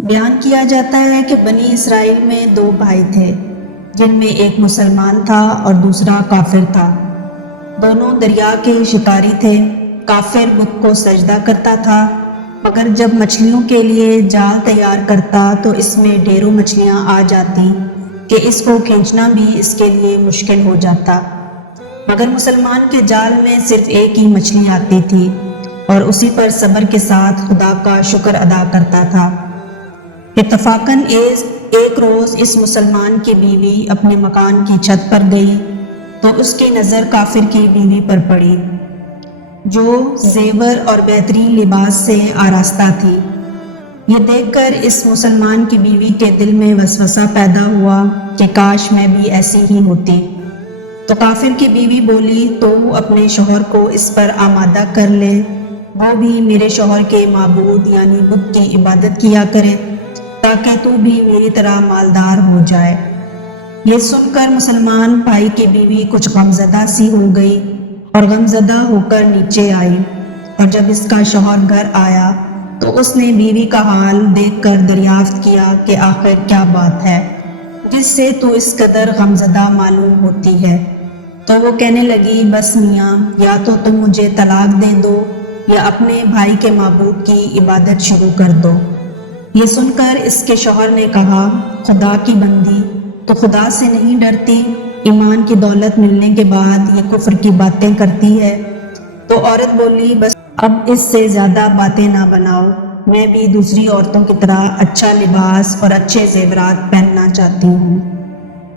بیان کیا جاتا ہے کہ بنی اسرائیل میں دو بھائی تھے، جن میں ایک مسلمان تھا اور دوسرا کافر تھا۔ دونوں دریا کے شکاری تھے۔ کافر بت کو سجدہ کرتا تھا، مگر جب مچھلیوں کے لیے جال تیار کرتا تو اس میں ڈھیروں مچھلیاں آ جاتی کہ اس کو کھینچنا بھی اس کے لیے مشکل ہو جاتا۔ مگر مسلمان کے جال میں صرف ایک ہی مچھلی آتی تھی اور اسی پر صبر کے ساتھ خدا کا شکر ادا کرتا تھا۔ اتفاقاً ایک روز اس مسلمان کی بیوی اپنے مکان کی چھت پر گئی تو اس کی نظر کافر کی بیوی پر پڑی، جو زیور اور بہترین لباس سے آراستہ تھی۔ یہ دیکھ کر اس مسلمان کی بیوی کے دل میں وسوسہ پیدا ہوا کہ کاش میں بھی ایسی ہی ہوتی۔ تو کافر کی بیوی بولی، تو اپنے شوہر کو اس پر آمادہ کر لے، وہ بھی میرے شوہر کے معبود یعنی بت کی عبادت کیا کرے، تاکہ تو بھی میری طرح مالدار ہو جائے۔ یہ سن کر مسلمان بھائی کی بیوی کچھ غمزدہ سی ہو گئی اور غمزدہ ہو کر نیچے آئی، اور جب اس کا شوہر گھر آیا تو اس نے بیوی کا حال دیکھ کر دریافت کیا کہ آخر کیا بات ہے جس سے تو اس قدر غمزدہ معلوم ہوتی ہے۔ تو وہ کہنے لگی، بس میاں، یا تو تم مجھے طلاق دے دو یا اپنے بھائی کے معبود کی عبادت شروع کر دو۔ یہ سن کر اس کے شوہر نے کہا، خدا کی بندی، تو خدا سے نہیں ڈرتی؟ ایمان کی دولت ملنے کے بعد یہ کفر کی باتیں کرتی ہے۔ تو عورت بولی، بس اب اس سے زیادہ باتیں نہ بناؤ، میں بھی دوسری عورتوں کی طرح اچھا لباس اور اچھے زیورات پہننا چاہتی ہوں۔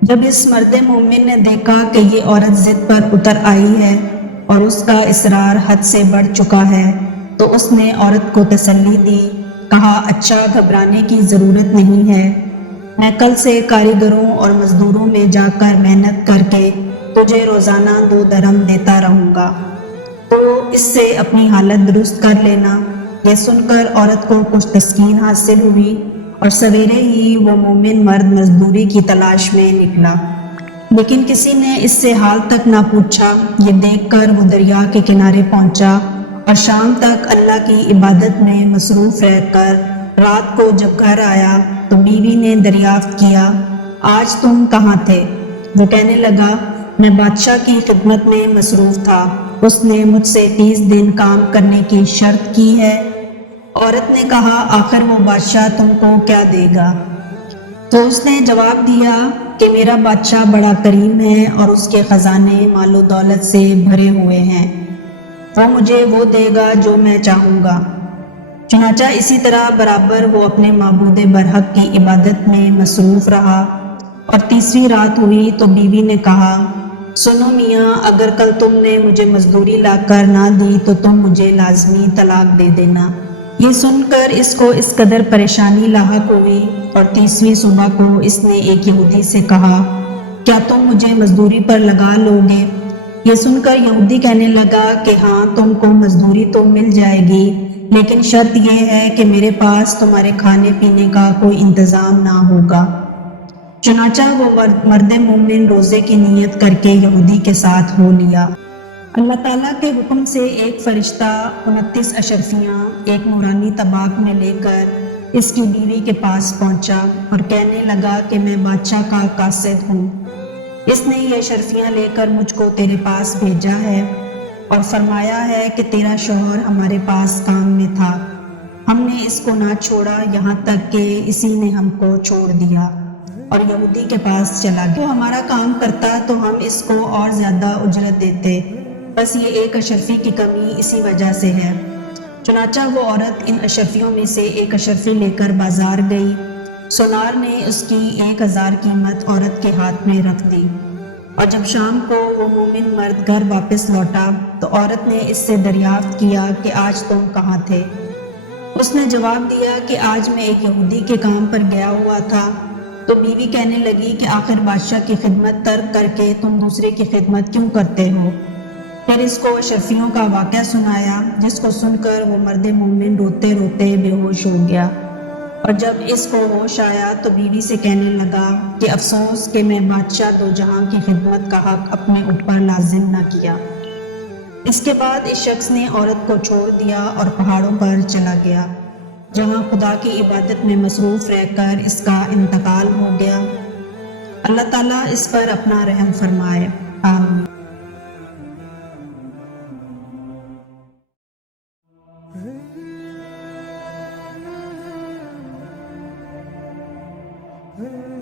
جب اس مرد مومن نے دیکھا کہ یہ عورت ضد پر اتر آئی ہے اور اس کا اصرار حد سے بڑھ چکا ہے، تو اس نے عورت کو تسلی دی، کہا، اچھا، گھبرانے کی ضرورت نہیں ہے، میں کل سے کاریگروں اور مزدوروں میں جا کر محنت کر کے تجھے روزانہ 2 درہم دیتا رہوں گا، تو اس سے اپنی حالت درست کر لینا۔ یہ سن کر عورت کو کچھ تسکین حاصل ہوئی اور سویرے ہی وہ مومن مرد مزدوری کی تلاش میں نکلا، لیکن کسی نے اس سے حال تک نہ پوچھا۔ یہ دیکھ کر وہ دریا کے کنارے پہنچا اور شام تک اللہ کی عبادت میں مصروف رہ کر رات کو جب گھر آیا تو بیوی نے دریافت کیا، آج تم کہاں تھے؟ وہ کہنے لگا، میں بادشاہ کی خدمت میں مصروف تھا، اس نے مجھ سے 30 دن کام کرنے کی شرط کی ہے۔ عورت نے کہا، آخر وہ بادشاہ تم کو کیا دے گا؟ تو اس نے جواب دیا کہ میرا بادشاہ بڑا کریم ہے اور اس کے خزانے مال و دولت سے بھرے ہوئے ہیں، وہ مجھے وہ دے گا جو میں چاہوں گا۔ چنانچہ اسی طرح برابر وہ اپنے معبود برحق کی عبادت میں مصروف رہا، اور تیسری رات ہوئی تو بیوی نے کہا، سنو میاں، اگر کل تم نے مجھے مزدوری لا کر نہ دی تو تم مجھے لازمی طلاق دے دینا۔ یہ سن کر اس کو اس قدر پریشانی لاحق ہوئی، اور تیسویں صبح کو اس نے ایک یہودی سے کہا، کیا تم مجھے مزدوری پر لگا لو گے؟ یہ سن کر یہودی کہنے لگا کہ ہاں، تم کو مزدوری تو مل جائے گی، لیکن شرط یہ ہے کہ میرے پاس تمہارے کھانے پینے کا کوئی انتظام نہ ہوگا۔ چنانچہ وہ مرد مومن روزے کی نیت کر کے یہودی کے ساتھ ہو لیا۔ اللہ تعالیٰ کے حکم سے ایک فرشتہ 29 اشرفیاں ایک نورانی طباق میں لے کر اس کی بیوی کے پاس پہنچا اور کہنے لگا کہ میں بادشاہ کا قاصد ہوں، اس نے یہ اشرفیاں لے کر مجھ کو تیرے پاس بھیجا ہے اور فرمایا ہے کہ تیرا شوہر ہمارے پاس کام میں تھا، ہم نے اس کو نہ چھوڑا یہاں تک کہ اسی نے ہم کو چھوڑ دیا اور یہودی کے پاس چلا گیا۔ وہ ہمارا کام کرتا تو ہم اس کو اور زیادہ اجرت دیتے، بس یہ ایک اشرفی کی کمی اسی وجہ سے ہے۔ چنانچہ وہ عورت ان اشرفیوں میں سے ایک اشرفی لے کر بازار گئی۔ سونار نے اس کی 1000 قیمت عورت کے ہاتھ میں رکھ دی، اور جب شام کو وہ مومن مرد گھر واپس لوٹا تو عورت نے اس سے دریافت کیا کہ آج تم کہاں تھے؟ اس نے جواب دیا کہ آج میں ایک یہودی کے کام پر گیا ہوا تھا۔ تو بیوی کہنے لگی کہ آخر بادشاہ کی خدمت ترک کر کے تم دوسرے کی خدمت کیوں کرتے ہو؟ پھر اس کو اشرفیوں کا واقعہ سنایا، جس کو سن کر وہ مرد مومن روتے روتے بے ہوش ہو گیا، اور جب اس کو ہوش آیا تو بیوی سے کہنے لگا کہ افسوس کہ میں بادشاہ دو جہاں کی خدمت کا حق اپنے اوپر لازم نہ کیا۔ اس کے بعد اس شخص نے عورت کو چھوڑ دیا اور پہاڑوں پر چلا گیا۔ جہاں خدا کی عبادت میں مصروف رہ کر اس کا انتقال ہو گیا۔ اللہ تعالیٰ اس پر اپنا رحم فرمائے، آمین۔ Hey